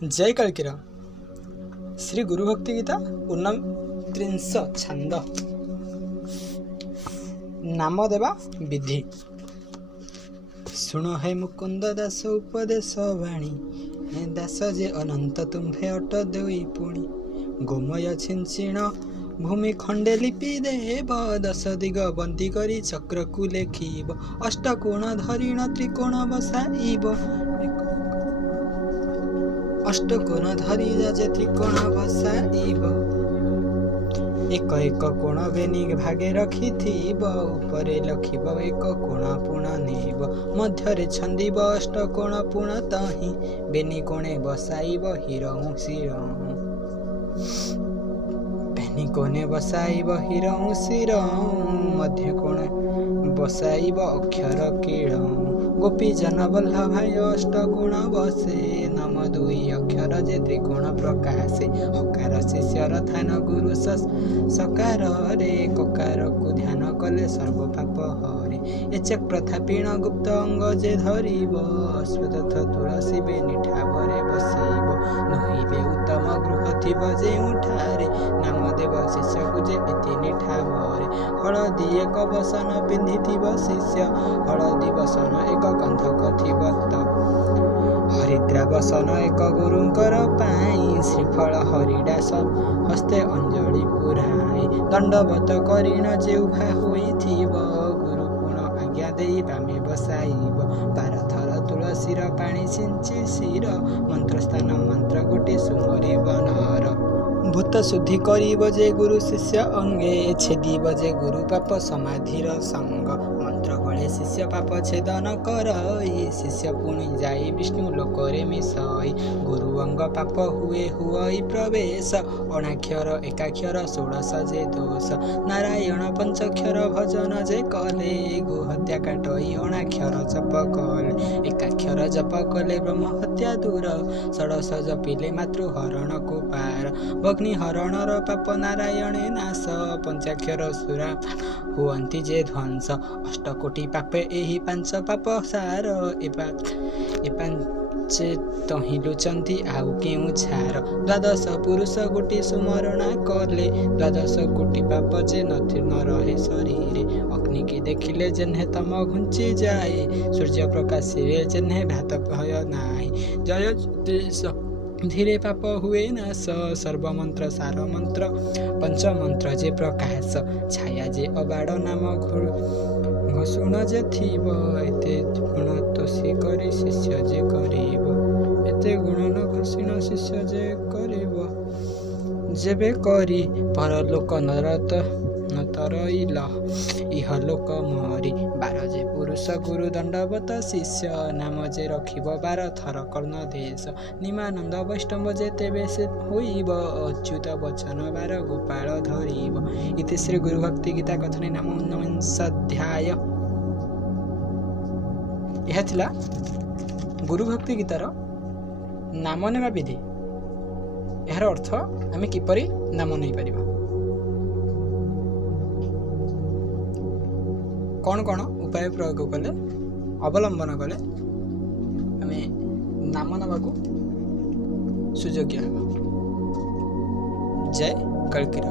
जय कल्किर श्री गुरु भक्ति गीता ऊनत्रिंश छंद नाम देवा विधि। शुण हे मुकुंद दास उपदेश वाणी हे दास जे अनंत तुम्भे अट देई पुणी गोमय छिंचिण भूमि खंडे लिपि देव दश दिग बंदी करी चक्र को लेखिब अष्टकोण धरिण त्रिकोण बसाइब अष्टकोण धरी जे त्रिकोण बसाइब एक एक कोण बेनी भागे रखि उपरे लखिब एक कोण पुण नेब मध्य छंदिब अष्टकोण पुण तही बेनी कोणे बसाइब हिरऊ शिरऊ बेनी कोणे बसाइब हिरऊ शिरऊ मध्य कोणे बसाइब अक्षर कीड़ऊ गोपी जन वल्लभाय अष्टकोण बसे नाम दुई अक्षर जे त्रिकोण प्रकाशे हकार शिष्यर थान गुरु सकार रे ककार को ध्यान कले सर्व पाप हरे एचक प्रथा पीण गुप्त अंग जे धरिब अश्वत्थ तुलसी बेनी ठावरे बसिब नहिले उत्तम गृह थिब जेउठारे नाम देव शिष्य को जे इति ठावरे हलदी एक बसन पिंधिथिब शिष्य हलदी बसन एक कंधक थिब त हरिद्रा बसन एक गुरुंकर पाई श्रीफल हरिदास हस्ते अंजलि पुराई दंडवत करिण जेउभा होइथिब गुरु पुण आज्ञा देई बामे बसाइब 12 थर तुलसीर पाणी सिंची शिर मंत्रस्थान मंत्र गोटे सुमरिब नर भूत शुद्धि करिब जे गुरु शिष्य अंगे छेदिब जे गुरु पाप समाधिर संग मंत्र गले शिष्य पाप छेदन करई शिष्य पुणी जाई विष्णु लोकरे मिसई गुरु अंग पाप हुए हुई प्रवेश अणाक्षर एकाक्षर षोड़श जे दोष नारायण पंचाक्षर भजन जे कले गोहत्या काटई अणाक्षर जप कले एकाक्षर जप कले ब्रह्म हत्या दूर षोड़श जपिले मातृहरण को पार अग्नि हरणर पाप नारायणे नाश पंचाक्षर सुरा हुअन्ति जे ध्वंस अष्टकोटी पापे एही 5 पाप सार एपांचे तही लुचंती आउ केउ छार द्वादश पुरुष गोटी सुमरणा कले द्वादश कोटी पाप जे न रहे शरीरे अग्नि की देखिले जेन्हे तम घुंची जाए सूर्य प्रकाश जेन्हे भात भय नाई जय ज्योतिष धीरे पाप हुए नाश सर्वमंत्र सार मंत्र पंच मंत्र जे प्रकाश छाया जे अबाड़ नाम घोषुण जे थिब एते गुण तोषी करी शिष्य जे करिब एते गुण न घोषिण शिष्य जे करिब जेबे करी परलोक नरत नतरइल इह लोक मरी 12 जे पुरुष गुरु दंडवत शिष्य नाम जे रखिब 12 थर कर्ण देश निमानंद वैष्णव जे तेबे से होइब अच्युत वचन 12 गोपाल धरिब इति श्री गुरु भक्ति गीता कथने नाम 19 अध्याय। यह थिला गुरु भक्ति गीतार नाम नेबा विधि। यार अर्थ आमे किपरि नाम नै परिबा कौन कौन उपाय प्रयोग कले अवलंबन कले आमे नाम नबाकू सुयोग्य हेबा। जय कल्किर।